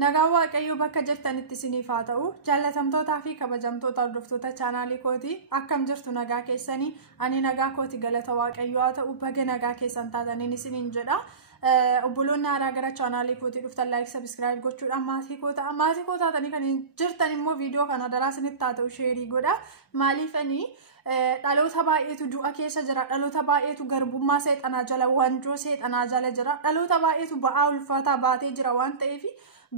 Nagaa Waaqayyoo bakka jirtanitti isiniif haa ta'u. Jaallatamtootaa fi kabajamtoota hordoftoota chaanaalii kooti akkam jirtu nagaa keessanii. Ani nagaa kooti galata Waaqayyoo haa ta'u. Baga nagaa keessan taataniin isiniin jedha. Obboloonni haaraa gara chaanaalii kooti dhuftan like subscribe gochuudhaan maatii koo taatanii kan jirtan immoo viidiyoo kana daraa isinitti haa ta'u sheerii godha. Maaliifanii dhaloota baay'eetu du'a keessa jira. Dhaloota baay'eetu garbummaa seexanaa jala wanjoo seexanaa jala jira. Dhaloota baay'eetu ba'aa ulfaataa baatee jira waan ta'eef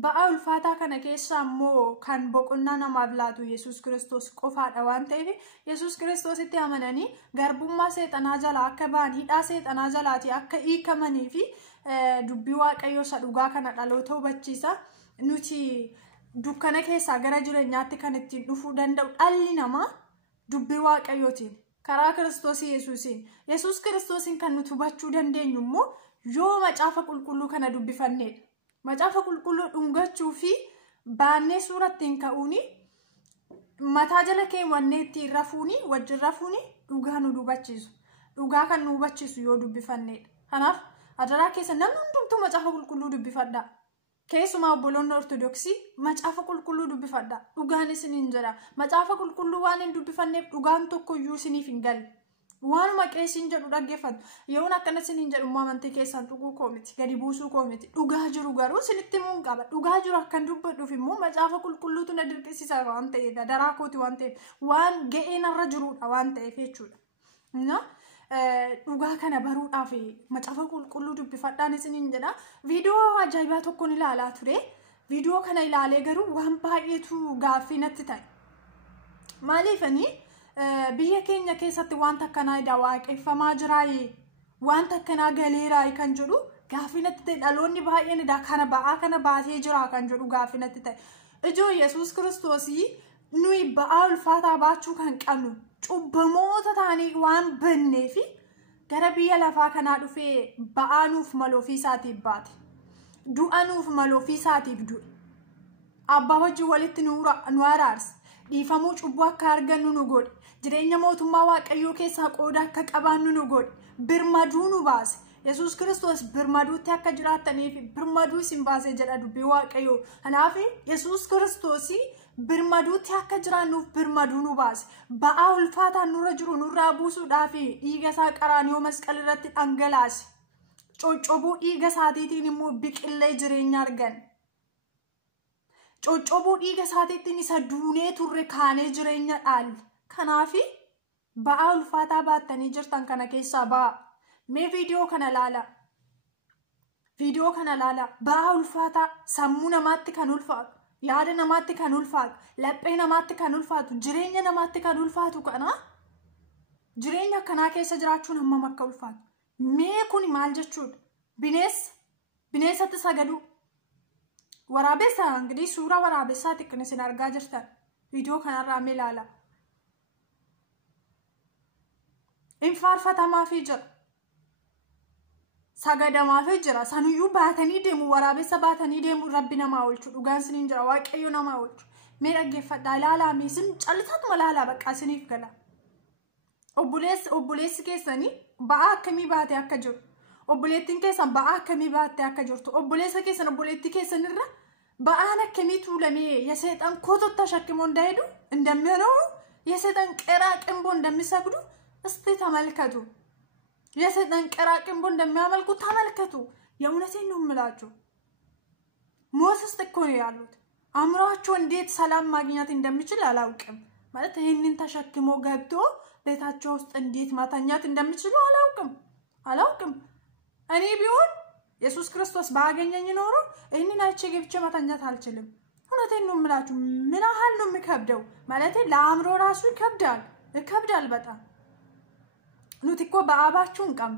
ba'aa ulfaataa kana keessa immoo kan boqonnaa namaaf laatu Yesuus Kiristoos qofaadha waan ta'eef Yesuus Kiristoositti amananii garbummaa seexanaa jala akka ba'an hidhaa seexanaa jalaati akka hiikamanii fi dubbii Waaqayyoo isa dhugaa kana dhaloota hubachiisa. Nuti dukkana keessaa gara jireenyaatti kan ittiin dhufuu danda'u dhalli namaa dubbii Waaqayyootiin karaa Kiristoos Yesuusiin Yesuus Kiristoosiin kan nuti hubachuu dandeenyu immoo yoo macaafa qulqulluu kana dubbifanneedha. Macaafa qulqulluu dhungachuu fi baannee suurattiin ka'uuni mataa jala keewwannee ittiin rafuuni wajjin rafuuni dhugaa nu hubachiisu. Dhugaa kan nu hubachiisu yoo dubbifanneedha. Kanaaf adaraa keessa namni hundumtuu macaafa qulqulluu dubbifadha. Keessumaa obboloonni Ortodoksii macaafa qulqulluu dubbifadha. Dhugaan isiniin jedha. Macaafa qulqulluu waan hin dubbifanneef dhugaan tokkoyyuu isiniif hin galle. Waanuma qeesiin jedhu dhaggeeffatu. Yeroon akkana isiniin jedhu immoo amantii keessaan tuquu koo miti, gadi buusuu koo miti. Dhugaa jiru garuu isinitti himuun qaba. Dhugaa jiru akkan dubbadhuuf immoo macaafa qulqulluutu na dirqisiisa waan ta'eef, daraa kooti waan ta'eef, waan ga'ee narra jirudha waan ta'eef jechuudha. Dhugaa kana baruudhaaf macaafa qulqulluu dubbifadhaan isiniin jedha. Viidiyoo ajaa'ibaa tokkoon ilaalaa ture. Viidiyoo kana ilaalee garuu waan baay'eetu gaaffii natti ta'e. Maaliifanii biyya keenya keessatti wanta akkanaa waaqeffamaa jiraayi, wanta akkanaa galeeraayi kan jedhu gaaffii natti ta'e. Dhaloonni baay'een kana ba'aa kana baatee jira kan jedhu gaaffii natti ta'e. Ijoo Yesuus Kiristoosii nuyi ba'aa ulfaataa baachuu kan qabnu cubbamoota taanii waan banneefi gara biyya lafaa kanaa dhufee ba'aa nuuf malu ofiisaatiif baate. Du'a nuuf malu ofiisaatiif du'e. Abbaa wajjin walitti nu araarse. Dhiifamuu cubbuu akka argannu nu godhe. Jireenya mootummaa Waaqayyoo keessaa qooda akka qabaannu nu godhe. Birmaduu nu baase. Yesuus Kiristoos birmaduutti akka jiraattaniif birmaduu isin baasee jedha dubbii Waaqayyoo. Kanaaf Yesuus Kiristoosii birmaduutti akka jiraannuuf birmaduu nu baase. Ba'aa ulfaataan nurra jiru nurraa buusuudhaaf dhiiga isaa qaraaniyoo masqal irratti dhangalaase. Coccobuu dhiiga isaatiitiin immoo biqillee jireenya argan. Coccobuu dhiiga isaatiitiin isa duunee turre kaanee jireenya dhaalle. Kanaaf ba'aa ulfaataa baattanii jirtan kana keessaa ba'a. Mee viidiyoo kana ilaala. Viidiyoo kana ilaala. Ba'aa ulfaataa sammuu namaatti kan ulfaatu, yaada namaatti kan ulfaatu, laphee namaatti kan ulfaatu, jireenya namaatti kan ulfaatu kana jireenya akkanaa keessa jiraachuun hammam akka ulfaatu. Mee kun maal jechuudha? Bineensatti sagaduu. Waraabessa ingilis suuraa waraabessaatti kan isin argaa jirtan. Viidiyoo kanarraa mee ilaala. Infaarfatamaa fi jira. Sagadamaa fi jira. Sanuyyuu baatanii deemu, waraabessa baatanii deemu Rabbi namaa oolchu. Dhugaan isiniin jira, Waaqayyo namaa oolchu. Mee dhaggeeffadhaa ilaalaa mee isin callisaatuma ilaalaa bakka isiniif gala. Obboleessi keessanii ba'aa akkamii baatee akka jiru. Obboleettiin keessan ba'aa akkamii baattee akka jirtu. Obboleessa keessan obboleettii keessanirra ba'aan akkamii tuulamee የሰይጣን ኮተት ተሸክሞ እንዳይሄዱ እንደሚሆነው የሰይጣን ቀራቅንቦ እንደሚሰግዱ እስቲ ተመልከቱ። የሰይጣን ቀራቅንቦ እንደሚያመልኩ ተመልከቱ። የእውነቴን ነው የምላችሁ። ሞት ውስጥ እኮ ነው ያሉት። አእምሯቸው እንዴት ሰላም ማግኘት እንደሚችል አላውቅም። ማለት ይሄንን ተሸክሞ ገብቶ ቤታቸው ውስጥ እንዴት ማተኛት እንደሚችሉ አላውቅም። እኔ ቢሆን ኢየሱስ ክርስቶስ ባገኘኝ ኖሮ እኔን አይቼ ገብቼ ማተኛት አልችልም። እውነቴን ነው የምላችሁ። ምን ያህል ነው የሚከብደው ማለት ለአእምሮ ራሱ ይከብዳል በጣም። ኑቲ እኮ በአባችሁን ቀም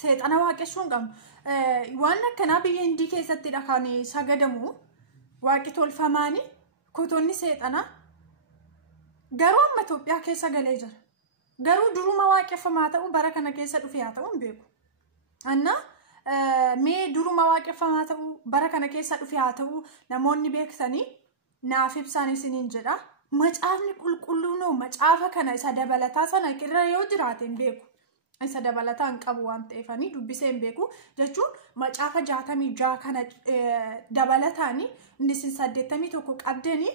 ሰይጣን ዋቄሱን ቀም ዋና ከናብዬ እንዲ ከሰት ዳካኒ ሰገደሙ ዋቂት ወልፈማኒ ኮቶኒ ሰይጣና ገሮም ኢትዮጵያ ከሰገለ ጀር ገሩ ድሩማ ዋቄፈማታው በረከነ ከሰ ዱፊያታው ቤኩ እና mee duruma waaqeffamaatu bara kana keessa dhufe haa ta'u namoonni beektanii naaf ibsaan isiniin jedha. Macaafni qulqulluu macaafa kana isa dabalataa sana irra yoo jiraateen beeku. isa dabalataan qabu waan ta'eefanii dubbisee hin beeku jechuun macaafa 66 kana dabalataanii inni 81 qabdanii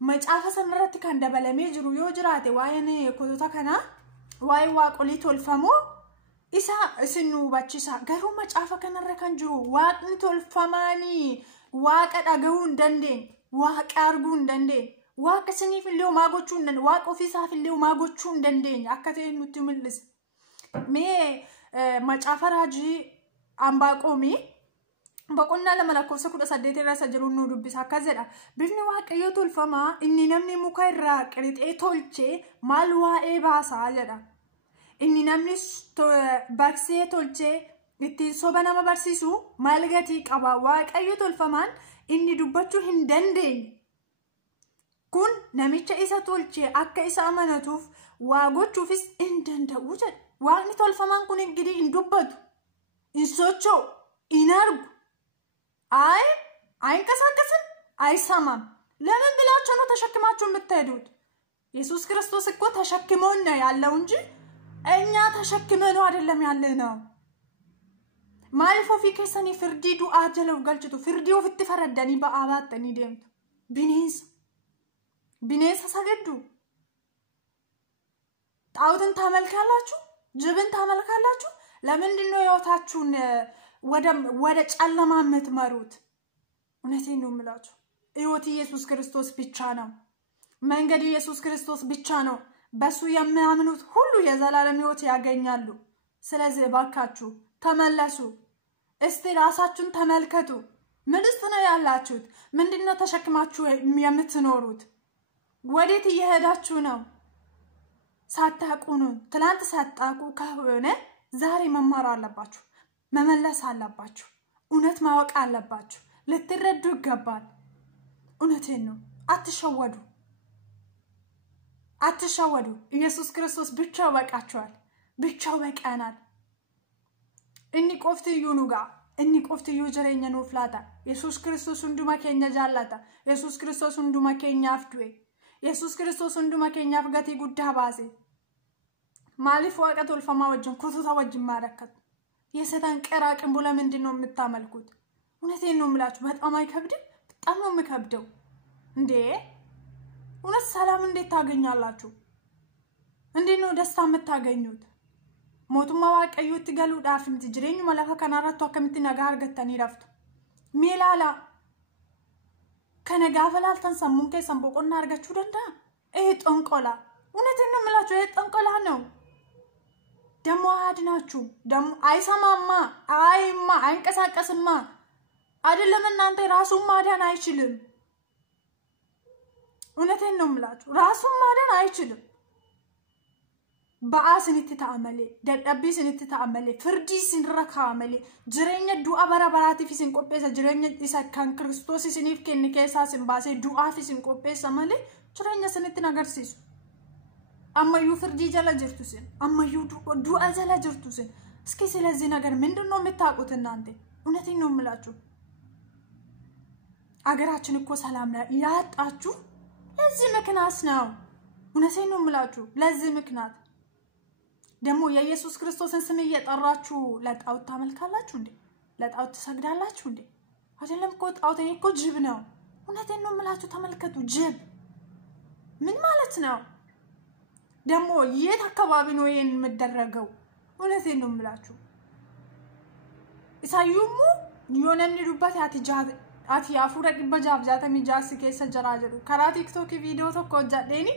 macaafa sanarratti kan dabalamee jiru yoo jiraate waa'een kutota kana waa'ee waaqolii tolfamoo isa isin hubachisa garuu macaafa kanarra kan jiru waaqni tolfamaanii waaqa dhagahuu hin dandeenye waaqa arguu hin dandeenye waaqa isiniif illee homaa gochuu hin dandeenye waaqa ofiisaaf illee homaa gochuu hin dandeenye akka ta'e nutti mul'isa. Mee macaafa raajii Ambaaqoomii boqonnaa 2:18 irra isa jiru nu dubbisa akkas jedha. Bifni waaqayyoo tolfamaa inni namni muka irraa qirixee tolchee maal waa'ee baasaa jedha. Inni namni baksee tolchee ittiin soba nama barsiisu maal gatii qaba. Waaqayyoo tolfamaan inni dubbachuu hin dandeenye kun namicha isa tolchee akka isa amanatuuf waa gochuufis hin danda'u jedha. Waaqni tolfamaan kun gidi hin dubbatu hin socho'u hin argu አይንቀሳቀስም አይሰማም። ለምን ብላችሁ ነው ተሸክማችሁ የምትሄዱት? ኢየሱስ ክርስቶስ እኮ ተሸክሞን ነው ያለው እንጂ እኛ ተሸክመነው አይደለም ያለነው። ማልፎ ፊከሰኒ ፍርዲ ዱአ ጀለው ገልጭቱ ፍርዲው ፍትፈረደኒ በአባጠኒ ደምቱ ቢኔስ ሰገዱ ጣውትን ታመልካላችሁ ጅብን ታመልካላችሁ። ለምንድን ነው ያወታችሁን ወደ ጨለማ የምትመሩት? እውነቴን ነው የምላችሁ ሕይወት ኢየሱስ ክርስቶስ ብቻ ነው። መንገድ ኢየሱስ ክርስቶስ ብቻ ነው። በሱ የሚያምኑት ሁሉ የዘላለም ሕይወት ያገኛሉ። ስለዚህ እባካችሁ ተመለሱ። እስቲ ራሳችሁን ተመልከቱ። ምን ውስጥ ነው ያላችሁት? ምንድነው ተሸክማችሁ የምትኖሩት? ወዴት እየሄዳችሁ ነው? ሳታውቁ ነው። ትናንት ሳታውቁ ከሆነ ዛሬ መማር አለባችሁ፣ መመለስ አለባችሁ፣ እውነት ማወቅ አለባችሁ፣ ልትረዱ ይገባል። እውነቴን ነው። አትሸወዱ። ኢየሱስ ክርስቶስ ብቻው በቃችኋል፣ ብቻው በቃናል። እኒ ቆፍትዩ ኑጋ እኒ ቆፍትዩ ጀረኛ ነው ፍላታ ኢየሱስ ክርስቶስ እንዱማ ከኛ ጃላታ ኢየሱስ ክርስቶስ እንዱማ ከኛ አፍዱዌ ኢየሱስ ክርስቶስ እንዱማ ከኛ አፍጋቲ ጉዳ ባሴ ማሊፍ ዋቀት ወልፈማ ወጅን ኩቱታ ወጅን ማረከት የሰይጣን ቀራቅን ብለ ምንድነው የምታመልኩት? እውነቴን ነው የምላችሁ። በጣም አይከብድም? በጣም ነው የምከብደው እንዴ! እውነት ሰላም እንዴት ታገኛላችሁ? እንዴት ነው ደስታ የምታገኙት? ሞቱማ ዋቀዩ ትገሉ ዳፍምት ጅሬኙ መላካ ከናራቱ አከምት ነጋ አርገተኒ ረፍቱ ሜላላ ከነጋፈላል ተንሰሙን ከሰም ቦቆና አርጋችሁ ደንዳ ጠንቆላ። እውነቴን ነው የምላችሁ፣ ጠንቆላ ነው። ደሞ አድናችሁ ደሞ አይሰማማ አይማ አይንቀሳቀስማ አይደለም። እናንተ ራሱን ማዳን አይችልም። እውነቴን ነው የምላችሁ፣ ራሱን ማዳን አይችልም። በአስንት ተአመለ ደደቢ ስንት ተአመለ ፍርዲ ስንረካመለ ጅሬኛ ዱአ በራበራቲ ፊስን ቆጴሰ ጅሬኛ ኢሳካን ክርስቶስ ሲኒፍ ከን ከሳ ሲንባሴ ዱአ ፊስን ቆጴሰ ማለ ጅሬኛ ስንት ነገርሲሱ አማዩ ፍርዲ ጀላ ጅርቱስን አማዩ ዱአ ጀላ ጅርቱስን። እስኪ ስለዚህ ነገር ምንድነው የምታውቁት እናንተ? እውነቴን ነው የምላችሁ፣ አገራችን እኮ ሰላም ያጣችሁ ለዚህ ምክንያት ነው። እውነቴን ነው የምላችሁ፣ ለዚህ ምክንያት ደግሞ የኢየሱስ ክርስቶስን ስም እየጠራችሁ ለጣዖት ታመልካላችሁ እንዴ? ለጣዖት ትሰግዳላችሁ እንዴ? አይደለም እኮ ጣዖት እኮ ጅብ ነው። እውነቴን ነው የምላችሁ፣ ተመልከቱ። ጅብ ምን ማለት ነው? ደግሞ የት አካባቢ ነው ይሄን የምደረገው? እውነቴን ነው የምላችሁ። ኢሳዩሙ ዮነን ዱባት ያፉረ ዲበጃብ ጃተሚ ጃስ ከሰ ጀራጀሩ ከራ ቲክቶክ ቪዲዮ ተቆጃደኒ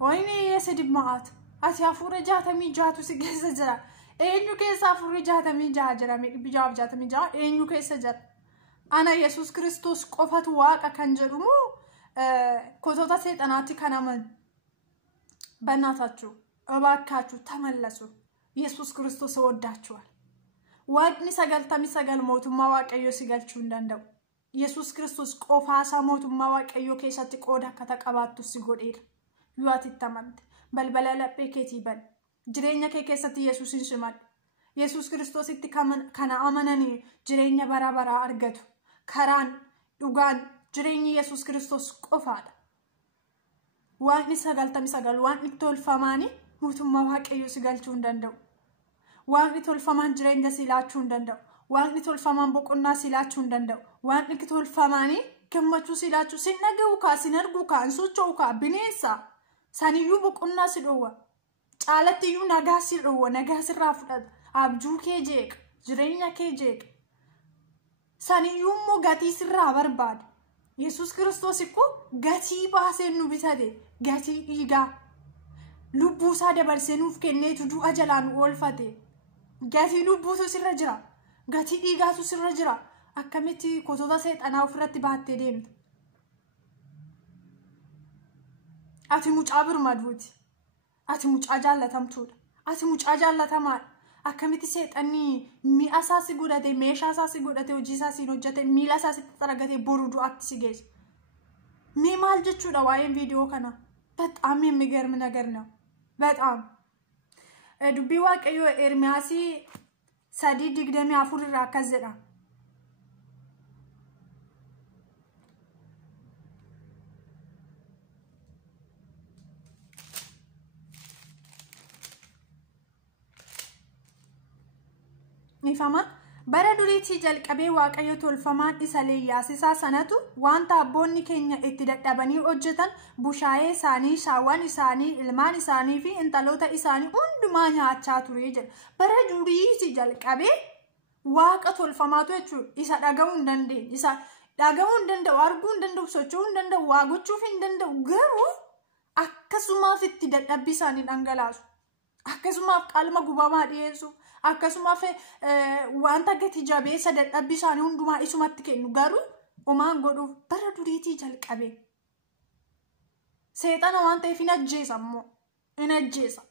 ወይኔ የስድብ ማአት አሲያፉረ ጃተሚ ጃቱ ሲገሰ ጀራ ኤኙ ከሳ ፉረ ጃተሚ ጃጀራ ቢጃብ ጃተሚ ጃ ኤኙ ከሰ ጀራ አና ኢየሱስ ክርስቶስ ቆፈቱ ዋቃ ከንጀሩሙ ኮቶታ ሰይጣናት ከናመን በእናታችሁ እባካችሁ ተመለሱ። ኢየሱስ ክርስቶስ ወዳችኋል። ዋቅኒ ሰገልታሚ ሰገል ሞቱማ ዋቀዮ ሲገልቹ እንደንደው ኢየሱስ ክርስቶስ ቆፋሳ ሞቱማ ዋቀዮ ከሰት ቆዳ ከተቀባቱ ሲጎዴር ዩአት ተመንት በልበላላ ፔኬቲበል ጅሬኛ ከከሰት ኢየሱስን ሽማል ኢየሱስ ክርስቶስ ከና አመነኒ ጅሬኛ በራበራ አርገቱ ከራን ዱጋን ጅሬኛ ኢየሱስ ክርስቶስ ቆፋዳ ዋቅኒ ሰገልታሚ ሰገል ዋቅኒ ቶልፋማኒ mootummaa waaqayyoo si galchuu hin danda'u. Waaqni tolfamaan jireenya si laachuu hin danda'u. Waaqni tolfamaan boqonnaa si laachuu hin danda'u. Waaqni tolfamaanii gammachuu si laachuu sin dhaga'u kaa sin argu kaa hin socho'u kaa bineensa saniyyuu boqonnaa si dhoowwa. Caalattiyyuu nagaa si dhoowwa. Nagaa sirraa fudhata. Abjuu kee jeeqa. Jireenya kee jeeqa. Saniyyuu immoo gatii sirraa barbaada. Yesus Kiristoos ikkoo gatii baasee nu bitate. Gatii dhiigaa. Lubbuu isaa dabarsee nuuf kenneetu du'a jalaan oolfate. Gatii lubbuutu sirra jira. Gatii dhiigaatu sirra jira. Akkamitti kotota seexanaa ofirratti baattee deemta? Ati mucaa birmaduuti. Ati mucaa jaallatamtuudha. Ati mucaa jaallatamaadha. Akkamitti seexanni mi'a isaa si godhate, meeshaa isaa si godhate, hojii isaa si hojjete, miila isaa sitti xaragatee boru du'aatti si geesse. Mee maal jechuudha waa'een viidiyoo kana? በጣም የሚገርም ነገር ነው። በጣም ዱቢ waaqayyo ኤርሚያስ 3:24 irraa akkas jedha. Nifama bara duriitii jalqabee waaqayyo tolfamaan isa leeyyaasisaa sanatu wanta abboonni keenya itti dadhabanii hojjetan bushaayee isaanii, shaawwan isaanii, ilmaan isaanii fi intaloota isaanii hundumaa nyaachaa ture jedha. Bara duriitii jalqabee waaqa tolfamaatu jechuudha. Isa dhaga'uu hin dandeenye, isa dhaga'uu hin danda'u, arguu hin danda'u, socho'uu hin danda'u, waa gochuuf hin danda'u. Garuu akkasumaaf itti dadhabbii isaanii dhangalaasu. Akkasumaaf qalma gubamaa dhiyeessu. Akkasumaaf wanta gati jabeessa dadhabbii isaanii hundumaa isumatti kennu. Garuu homaan godhuuf bara duriitii jalqabe. Seexana waan ta'eef hin ajjeesa immoo. Hin ajjeesa.